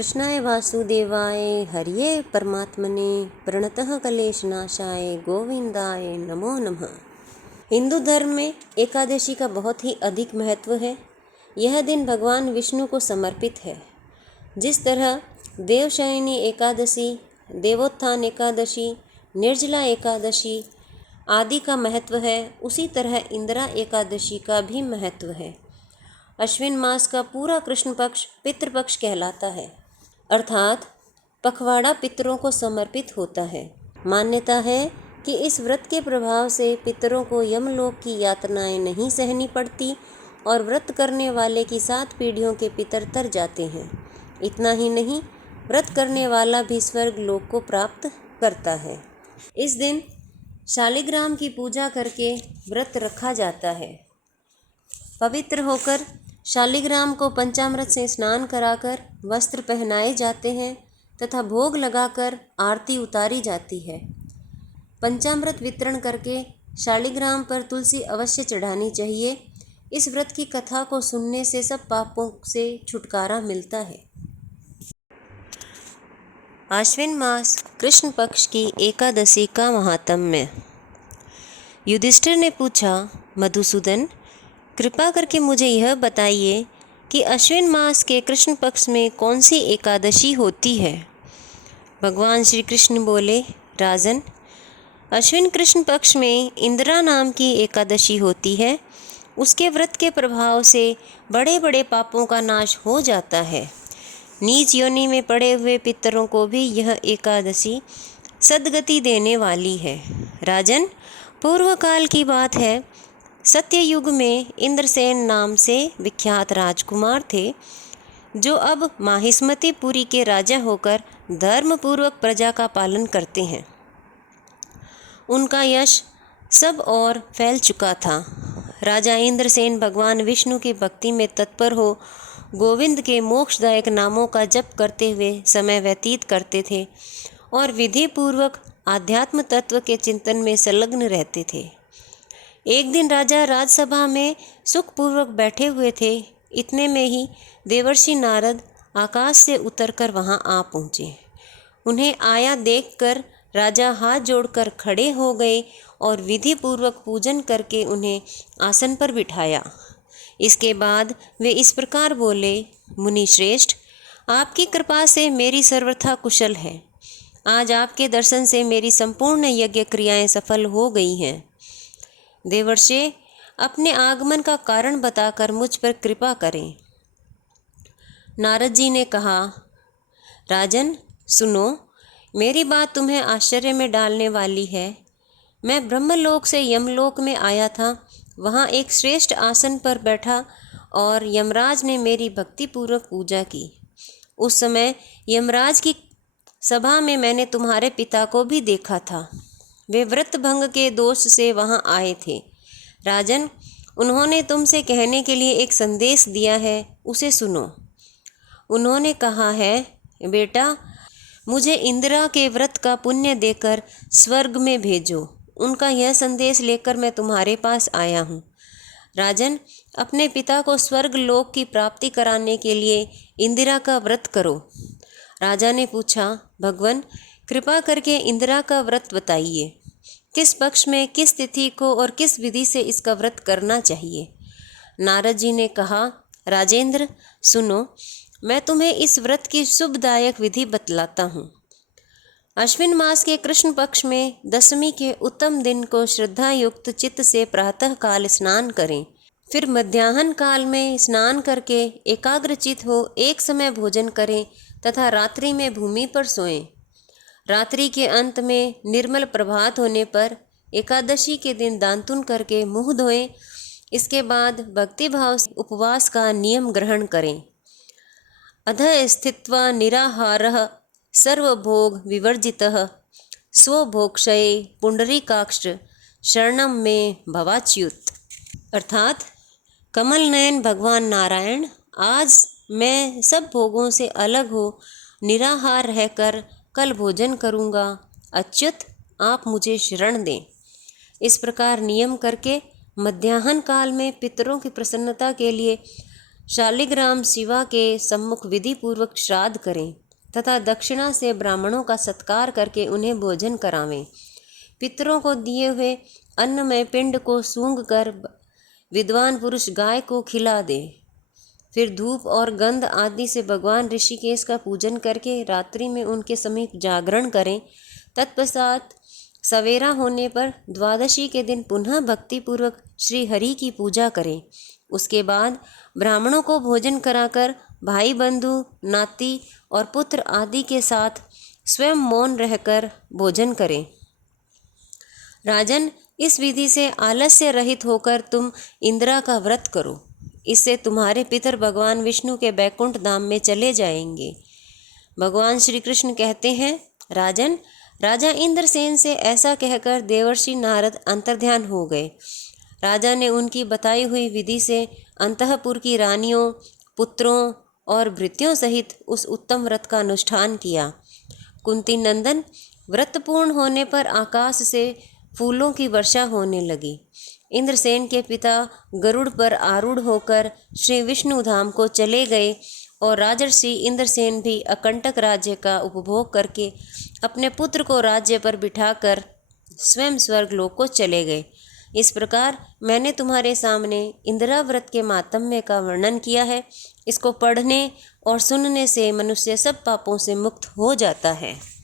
कृष्णाय वासुदेवाय हरिये परमात्मने प्रणतः क्लेशनाशाय गोविंदाय नमो नमः। हिंदू धर्म में एकादशी का बहुत ही अधिक महत्व है। यह दिन भगवान विष्णु को समर्पित है। जिस तरह देवशयनी एकादशी, देवोत्थान एकादशी, निर्जला एकादशी आदि का महत्व है, उसी तरह इंदिरा एकादशी का भी महत्व है। अश्विन मास का पूरा कृष्ण पक्ष पितृपक्ष कहलाता है, अर्थात पखवाड़ा पितरों को समर्पित होता है। मान्यता है कि इस व्रत के प्रभाव से पितरों को यमलोक की यातनाएं नहीं सहनी पड़ती और व्रत करने वाले की 7 पीढ़ियों के पितर तर जाते हैं। इतना ही नहीं, व्रत करने वाला भी स्वर्ग लोक को प्राप्त करता है। इस दिन शालिग्राम की पूजा करके व्रत रखा जाता है। पवित्र होकर शालिग्राम को पंचामृत से स्नान कराकर वस्त्र पहनाए जाते हैं तथा भोग लगाकर आरती उतारी जाती है। पंचामृत वितरण करके शालिग्राम पर तुलसी अवश्य चढ़ानी चाहिए। इस व्रत की कथा को सुनने से सब पापों से छुटकारा मिलता है। आश्विन मास कृष्ण पक्ष की एकादशी का महात्म्य। युधिष्ठिर ने पूछा, मधुसूदन, कृपा करके मुझे यह बताइए कि अश्विन मास के कृष्ण पक्ष में कौन सी एकादशी होती है। भगवान श्री कृष्ण बोले, राजन, अश्विन कृष्ण पक्ष में इंदिरा नाम की एकादशी होती है। उसके व्रत के प्रभाव से बड़े बड़े पापों का नाश हो जाता है। नीच योनि में पड़े हुए पितरों को भी यह एकादशी सद्गति देने वाली है। राजन, पूर्व काल की बात है। सत्ययुग में इंद्रसेन नाम से विख्यात राजकुमार थे, जो अब माहिष्मतिपुरी के राजा होकर धर्मपूर्वक प्रजा का पालन करते हैं। उनका यश सब ओर फैल चुका था। राजा इंद्रसेन भगवान विष्णु की भक्ति में तत्पर हो गोविंद के मोक्षदायक नामों का जप करते हुए समय व्यतीत करते थे और विधि पूर्वक आध्यात्म तत्व के चिंतन में संलग्न रहते थे। एक दिन राजा राजसभा में सुखपूर्वक बैठे हुए थे। इतने में ही देवर्षि नारद आकाश से उतरकर वहां आ पहुँचे। उन्हें आया देखकर राजा हाथ जोड़कर खड़े हो गए और विधि पूर्वक पूजन करके उन्हें आसन पर बिठाया। इसके बाद वे इस प्रकार बोले, मुनि श्रेष्ठ, आपकी कृपा से मेरी सर्वथा कुशल है। आज आपके दर्शन से मेरी संपूर्ण यज्ञ क्रियाएं सफल हो गई हैं। देवर्षि, अपने आगमन का कारण बताकर मुझ पर कृपा करें। नारद जी ने कहा, राजन सुनो, मेरी बात तुम्हें आश्चर्य में डालने वाली है। मैं ब्रह्मलोक से यमलोक में आया था। वहाँ एक श्रेष्ठ आसन पर बैठा और यमराज ने मेरी भक्तिपूर्वक पूजा की। उस समय यमराज की सभा में मैंने तुम्हारे पिता को भी देखा था। वे व्रत भंग के दोष से वहाँ आए थे। राजन, उन्होंने तुमसे कहने के लिए एक संदेश दिया है, उसे सुनो। उन्होंने कहा है, बेटा, मुझे इंदिरा के व्रत का पुण्य देकर स्वर्ग में भेजो। उनका यह संदेश लेकर मैं तुम्हारे पास आया हूँ। राजन, अपने पिता को स्वर्ग लोक की प्राप्ति कराने के लिए इंदिरा का व्रत करो। राजा ने पूछा, भगवन, कृपा करके इंदिरा का व्रत बताइए। किस पक्ष में, किस तिथि को और किस विधि से इसका व्रत करना चाहिए। नारद जी ने कहा, राजेंद्र सुनो, मैं तुम्हें इस व्रत की शुभदायक विधि बतलाता हूँ। अश्विन मास के कृष्ण पक्ष में दशमी के उत्तम दिन को श्रद्धा युक्त चित्त से प्रातः काल स्नान करें। फिर मध्याह्न काल में स्नान करके एकाग्रचित हो एक समय भोजन करें तथा रात्रि में भूमि पर सोएं। रात्रि के अंत में निर्मल प्रभात होने पर एकादशी के दिन दांतुन करके मुँह धोएं। इसके बाद भक्तिभाव से उपवास का नियम ग्रहण करें। अधः स्थित्वा निराहारः सर्वभोग विवर्जितः स्वभोक्षये पुंडरीकाक्ष शरणम में भवाच्युत। अर्थात, कमल नयन भगवान नारायण, आज मैं सब भोगों से अलग हो निराहार रहकर कल भोजन करूँगा। अच्युत, आप मुझे शरण दें। इस प्रकार नियम करके मध्याह्न काल में पितरों की प्रसन्नता के लिए शालिग्राम शिवा के सम्मुख विधि पूर्वक श्राद्ध करें तथा दक्षिणा से ब्राह्मणों का सत्कार करके उन्हें भोजन करावें। पितरों को दिए हुए अन्न में पिंड को सूंघ कर विद्वान पुरुष गाय को खिला दे। फिर धूप और गंध आदि से भगवान ऋषिकेश का पूजन करके रात्रि में उनके समीप जागरण करें। तत्पश्चात सवेरा होने पर द्वादशी के दिन पुनः भक्तिपूर्वक श्री हरि की पूजा करें। उसके बाद ब्राह्मणों को भोजन कराकर भाई बंधु नाती और पुत्र आदि के साथ स्वयं मौन रहकर भोजन करें। राजन, इस विधि से आलस्य रहित होकर तुम इंदिरा का व्रत करो। इससे तुम्हारे पितर भगवान विष्णु के बैकुंठ धाम में चले जाएंगे। भगवान श्री कृष्ण कहते हैं, राजन, राजा इंद्रसेन से ऐसा कहकर देवर्षि नारद अंतर्ध्यान हो गए। राजा ने उनकी बताई हुई विधि से अंतःपुर की रानियों, पुत्रों और भृत्यों सहित उस उत्तम व्रत का अनुष्ठान किया। कुंती नंदन, व्रत पूर्ण होने पर आकाश से फूलों की वर्षा होने लगी। इंद्रसेन के पिता गरुड़ पर आरूढ़ होकर श्री विष्णु धाम को चले गए और राजर्षि इंद्रसेन भी अकंटक राज्य का उपभोग करके अपने पुत्र को राज्य पर बिठाकर स्वयं स्वर्गलोक को चले गए। इस प्रकार मैंने तुम्हारे सामने इंदिरा व्रत के मातम्य का वर्णन किया है। इसको पढ़ने और सुनने से मनुष्य सब पापों से मुक्त हो जाता है।